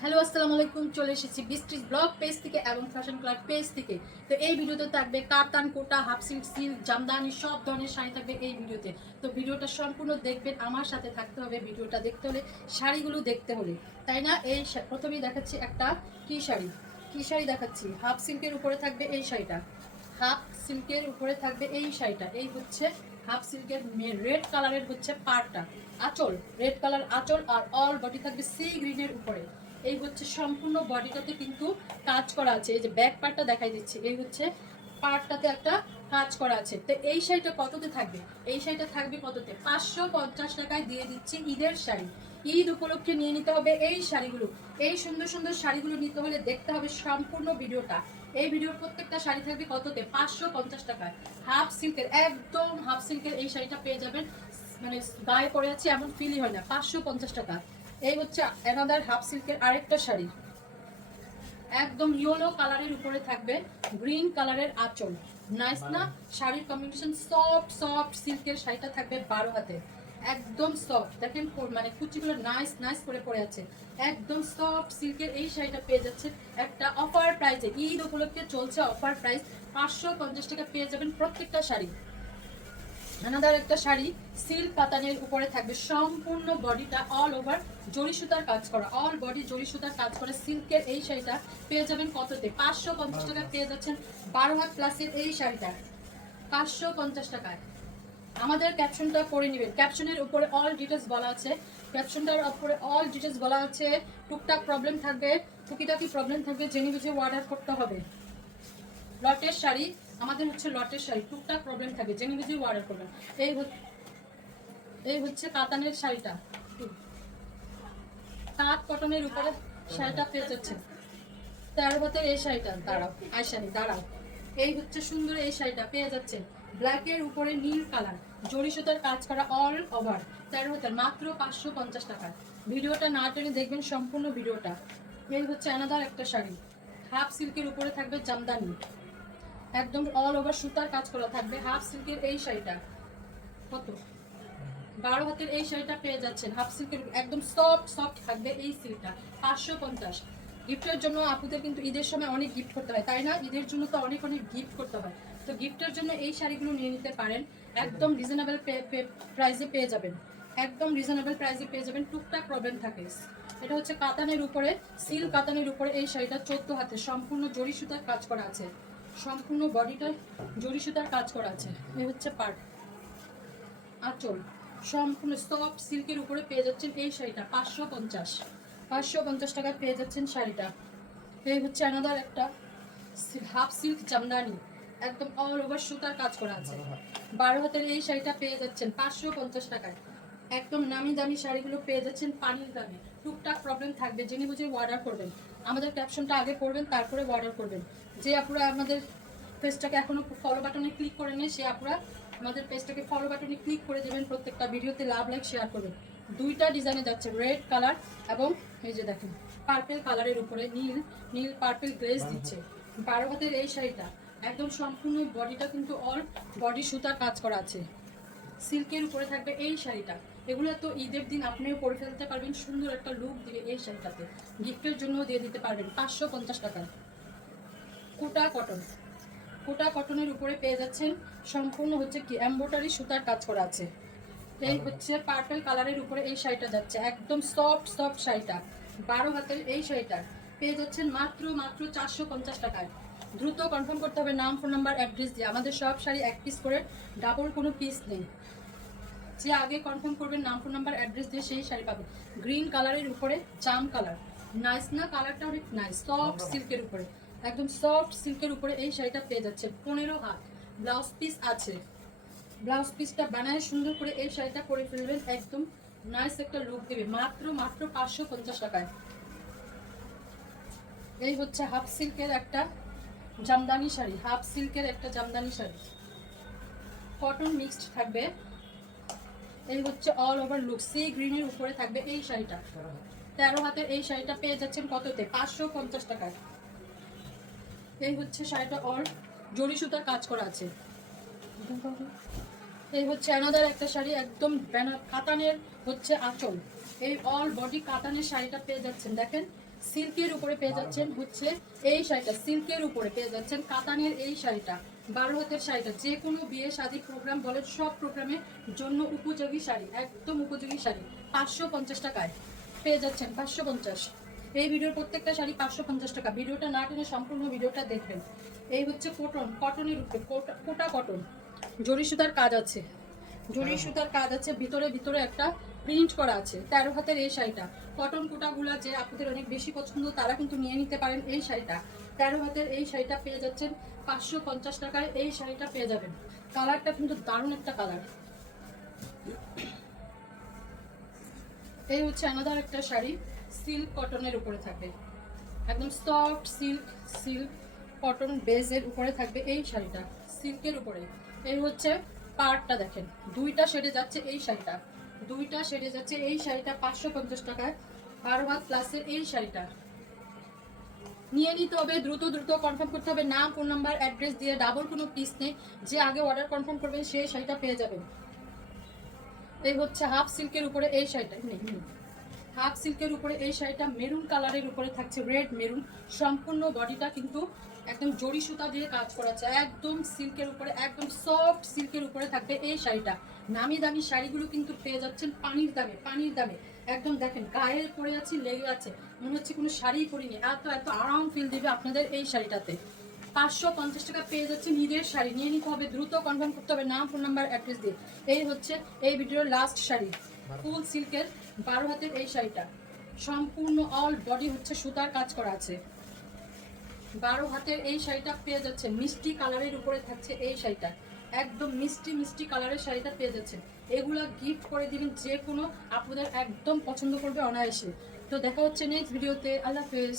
Hello আসসালামু আলাইকুম, চলে এসেছি বৃষ্টির ব্লগ পেজ থেকে এবং ফ্যাশন ক্লাব পেজ থেকে। তো এই ভিডিওতে থাকবে কাতান, কোটা, হাফ সিল্ক, সিল্ক, জামদানি সব ধরনের শাড়ি থাকবে এই ভিডিওতে। তো ভিডিওটা সম্পূর্ণ দেখবেন, আমার সাথে থাকতে হবে। ভিডিওটা দেখতে হলে শাড়িগুলো দেখতে হলে, তাই না? প্রথমেই দেখাচ্ছি একটা কি শাড়ি দেখাচ্ছি। হাফ সিল্কের উপরে থাকবে এই শাড়িটা, হাফ সিল্কের উপরে থাকবে এই শাড়িটা। এই হচ্ছে হাফ সিল্কের রেড কালারের হচ্ছে পাড়টা, আঁচল রেড কালার আঁচল, আর অল বডি থাকবে সি গ্রিনের উপরে। এই হচ্ছে সম্পূর্ণ বডিটাতে কিন্তু কাজ করা আছে। এই যে ব্যাক পার্টটা দেখাই দিচ্ছি, এই হচ্ছে পার্টটাতে একটা কাজ করা আছে। তো এই শাড়িটা কততে থাকবে? এই শাড়িটা থাকবে কততে? 550 টাকায় দিয়ে দিচ্ছি ঈদের শাড়ি। ঈদ উপলক্ষে নিয়ে নিতে হবে এই শাড়িগুলো। এই সুন্দর সুন্দর শাড়িগুলো নিতে হলে দেখতে হবে সম্পূর্ণ ভিডিওটা। এই ভিডিওর প্রত্যেকটা শাড়ি থাকবে কততে? 550 টাকায়। হাফ সিল্কের, একদম হাফ সিল্কের এই শাড়িটা পেয়ে যাবেন, মানে গায়ে পরে আছে এমন ফিলই হয় না। 550 টাকা। এই হচ্ছে অ্যানাদার হাফ সিল্কের আরেকটা শাড়ি, একদম ইয়েলো কালারের উপরে থাকবে গ্রিন কালারের আঁচল। নাইস না? শাড়ির কম্বিনেশন সফট সফট সিল্কের শাড়িটা থাকবে 12 হাতে, একদম সফট। দেখেন মানে কুচিগুলো নাইস নাইস করে পড়ে আছে, একদম সফট সিল্কের এই শাড়িটা পেয়ে যাচ্ছে একটা অফার প্রাইসে। ঈদ উপলক্ষে চলছে অফার প্রাইস, 550 টাকা পেয়ে যাবেন প্রত্যেকটা শাড়ি। আনাদার একটা শাড়ি সিল্ক কাতানের উপরে থাকবে, সম্পূর্ণ বডিটা অল ওভার জরি সুতার কাজ করা, অল বডি জরি সুতার কাজ করা সিল্কের এই শাড়িটা পেয়ে যাবেন কততে? 550 টাকা পেয়ে যাচ্ছেন 12 হাত প্লাসের এই শাড়িটা 550 টাকায়। আমাদের ক্যাপশনটা পড়ে নেবেন, ক্যাপশনের উপরে অল ডিটেলস বলা আছে, ক্যাপশনটার উপরে অল ডিটেলস বলা আছে। টুকটাক প্রবলেম থাকবে, টুকিটাকি প্রবলেম থাকবে, জেনে বুঝে অর্ডার করতে হবে। লটের শাড়ি, আমাদের হচ্ছে লটের শাড়ি, টুকটাক প্রবলেম থাকে, জেনে বুঝে অর্ডার করবেন। এই এই হচ্ছে কাতানের শাড়িটা, তাঁত কটনের উপরে শাড়িটা পেয়ে যাচ্ছে 13 হাতের এই শাড়িটা। দাঁড়াও আয়শানি দাঁড়াও, এই হচ্ছে সুন্দর এই শাড়িটা পেয়ে যাচ্ছেন ব্ল্যাকের উপরে নীল কালার, জরি সুতার কাজ করা অল ওভার, 13 হাতের, মাত্র 550 টাকা। ভিডিওটা না টেনে দেখবেন সম্পূর্ণ ভিডিওটা। এই হচ্ছে আনাদার একটা শাড়ি, হাফ সিল্কের উপরে থাকবে জামদানি, একদম অল ওভার সুতার কাজ করা থাকবে হাফ সিল্কের এই শাড়িটা। কত? 12 হাতের এই শাড়িটা পেয়ে যাচ্ছেন হাফ সিল্কের, একদম সফট সফট থাকবে এই সিল্কটা, 550। গিফটের জন্য আপুদের কিন্তু ঈদের সময় অনেক গিফট করতে হয়, তাই না? ঈদের জন্য তো অনেক অনেক গিফট করতে হয়। তো গিফটের জন্য এই শাড়িগুলো নিয়ে নিতে পারেন, একদম রিজনেবল প্রাইসে পেয়ে যাবেন, একদম রিজনেবল প্রাইসে পেয়ে যাবেন। টুকটাক প্রবলেম থাকে। এটা হচ্ছে কাতানের উপরে, সিল্ক কাতানের উপরে এই শাড়িটা 14 হাতে, সম্পূর্ণ জরি সুতার কাজ করা আছে, সম্পূর্ণ বডিটা জরি সুতার কাজ করা আছে। এই হচ্ছে পার্ট, আঁচল সম্পূর্ণ সফট সিল্কের উপরে পেয়ে যাচ্ছেন এই শাড়িটা 550 টাকায় পেয়ে যাচ্ছেন শাড়িটা। এই হচ্ছে আনাদার একটা হাফ সিল্ক জামদানি, একদম অল ওভার সুতার কাজ করা আছে, 12 হাতের এই শাড়িটা পেয়ে যাচ্ছেন 550 টাকায়। একদম নামি দামি শাড়িগুলো পেয়ে যাচ্ছেন পানির দামে। টুকটাক প্রবলেম থাকবে, জেনে বুঝে অর্ডার করবেন। আমাদের ক্যাপশনটা আগে পড়বেন, তারপরে অর্ডার করবেন। যে আপুরা আমাদের পেজটাকে এখনো ফলো বাটনে ক্লিক করে নেই, সে আপুরা আমাদের পেজটাকে ফলো বাটনে ক্লিক করে দেবেন, প্রত্যেকটা ভিডিওতে লাভ লাইক শেয়ার করবেন। দুইটা ডিজাইনে যাচ্ছে, রেড কালার এবং এই যে দেখেন পার্পেল কালারের উপরে নীল নীল পার্পেল গ্লেজ দিচ্ছে। 12 হাতের এই শাড়িটা একদম সম্পূর্ণ বডিটা কিন্তু অল বডি সুতার কাজ করা আছে, সিল্কের উপরে থাকবে এই শাড়িটা। এগুলো তো ঈদের দিন আপনিও পরে ফেলতে পারবেন, সুন্দর একটা লুক দিবে এই শাড়িটাতে, গিফটের জন্য দিয়ে দিতে পারবেন 550 টাকায়। কোটা কটন, কোটা কটনের উপরে পেয়ে যাচ্ছেন সম্পূর্ণ হচ্ছে কি এমব্রয়ডারি সুতার কাজ করা আছে। এই হচ্ছে পার্পল কালারের উপরে এই শাড়িটা যাচ্ছে, একদম সফট সফট শাড়িটা, 12 হাতের এই শাড়িটা পেয়ে যাচ্ছেন মাত্র মাত্র 450 টাকায়। দ্রুত কনফার্ম করতে হবে নাম, ফোন নাম্বার, অ্যাড্রেস দিয়ে। আমাদের সব শাড়ি এক পিস করে, ডাবল কোনো পিস নেই। যে আগে কনফার্ম করবেন নাম, ফোন নাম্বার, অ্যাড্রেস দিয়ে, সেই শাড়ি পাবেন। গ্রিন কালারের উপরে জাম কালার, নাইস না? কালারটা অনেক নাইস, সফট সিল্কের উপরে, একদম সফট সিল্কের উপরে এই শাড়িটা পেয়ে যাচ্ছে 15 হাত। ব্লাউজ পিস আছে, ব্লাউজ পিসটা বানায় সুন্দর করে এই শাড়িটা পরে ফেলবেন, একদম নাইস একটা লুক দেবে, মাত্র মাত্র 550 টাকায়। এই হচ্ছে হাফ সিল্কের একটা জামদানি শাড়ি, হাফ সিল্কের একটা জামদানি শাড়ি, কটন মিক্সড থাকবে। এই হচ্ছে অল ওভার লুক, সি গ্রিনের উপরে থাকবে এই শাড়িটা, 13 হাতের এই শাড়িটা পেয়ে যাচ্ছেন কততে? 550 টাকায়। এই হচ্ছে শাড়িটা অল জরি সুতার কাজ করা আছে। এই হচ্ছে অ্যানাদার একটা শাড়ি, একদম কাতানের হচ্ছে আঁচল, এই অল বডি কাতানের শাড়িটা পেয়ে যাচ্ছেন। দেখেন সিল্কের উপরে পেয়ে যাচ্ছেন হচ্ছে এই শাড়িটা, সিল্কের উপরে পেয়ে যাচ্ছেন কাতানের এই শাড়িটা, 12 হাতের শাড়িটা। যে কোনো বিয়ে শাদী প্রোগ্রাম বলেন, সব প্রোগ্রামের জন্য উপযোগী শাড়ি, একদম উপযোগী শাড়ি। 550 টাকায় পেয়ে যাচ্ছেন, 550। এই ভিডিওর প্রত্যেকটা শাড়ি 550 টাকা। ভিডিওটা না টেনে সম্পূর্ণ ভিডিওটা দেখবেন। এই হচ্ছে কটন, কটনের উপরে কোটা কটন, জরি সুতার কাজ আছে, জরি সুতার কাজ আছে, ভিতরে ভিতরে একটা প্রিন্ট করা আছে। 13 হাতের এই শাড়িটা, কটন কোটাগুলা যে আপনাদের অনেক বেশি পছন্দ তারা কিন্তু নিয়ে নিতে পারেন। এই শাড়িটা 13 হাতের এই শাড়িটা পেয়ে যাচ্ছেন 550 টাকায়। এই শাড়িটা পেয়ে যাবেন, কালারটা কিন্তু দারুণ একটা কালার। এই হচ্ছে আলাদার একটা শাড়ি, সিল্ক কটনের উপরে থাকবে, একদম সফট সিল্ক, সিল্ক কটন বেজের উপরে থাকবে এই শাড়িটা, সিল্কের উপরে। এই হচ্ছে পাড়টা দেখেন, দুইটা শেডে যাচ্ছে এই শাড়িটা, দুইটা শেডে যাচ্ছে এই শাড়িটা 550 টাকায়। 12 হাত প্লাসের এই শাড়িটা নিয়ে নিতে হবে, দ্রুত দ্রুত কনফার্ম করতে হবে, নাম, ফোন নাম্বার, অ্যাড্রেস দিয়ে। ডাবল কোনো পিস নেই, যে আগে অর্ডার কনফার্ম করবেন সেই শাড়িটা পেয়ে যাবেন। এই হচ্ছে হাফ সিল্কের উপরে এই শাড়িটা, হাফ সিল্কের উপরে এই শাড়িটা মেরুন কালারের উপরে থাকছে, রেড মেরুন। সম্পূর্ণ বডিটা কিন্তু একদম জরি সুতা দিয়ে কাজ করা আছে, একদম সিল্কের উপরে, একদম সফট সিল্কের উপরে থাকবে এই শাড়িটা। নামি দামি শাড়িগুলো কিন্তু পেয়ে যাচ্ছেন পানির দামে, পানির দামে। একদম দেখেন গায়ে পরে আছি, লেগে আছে, মনে হচ্ছে কোনো শাড়ি পরিনি, এত এত আরাম ফিল দিবে আপনাদের এই শাড়িটাতে। 550 টাকা পেয়ে যাচ্ছে নিজের শাড়ি। নিয়ে নিতে হবে, দ্রুত কনফার্ম করতে হবে, নাম, ফোন নাম্বার, অ্যাড্রেস দিয়ে। এই হচ্ছে এই ভিডিওর লাস্ট শাড়ি, ফুল সিল্কের 12 হাতের এই শাড়িটা, সম্পূর্ণ অল বডি হচ্ছে সুতার কাজ করা আছে। 12 হাতের এই শাড়িটা পেয়ে যাচ্ছে, মিষ্টি কালারের উপরে থাকছে এই শাড়িটা, একদম মিষ্টি মিষ্টি কালারের শাড়িটা পেয়ে যাচ্ছেন। এগুলা গিফট করে দিবেন, যে কোনো আপনাদের একদম পছন্দ করবে অনায়াসে। তো দেখা হচ্ছে নেক্সট ভিডিওতে। আল্লাহ হাফেজ।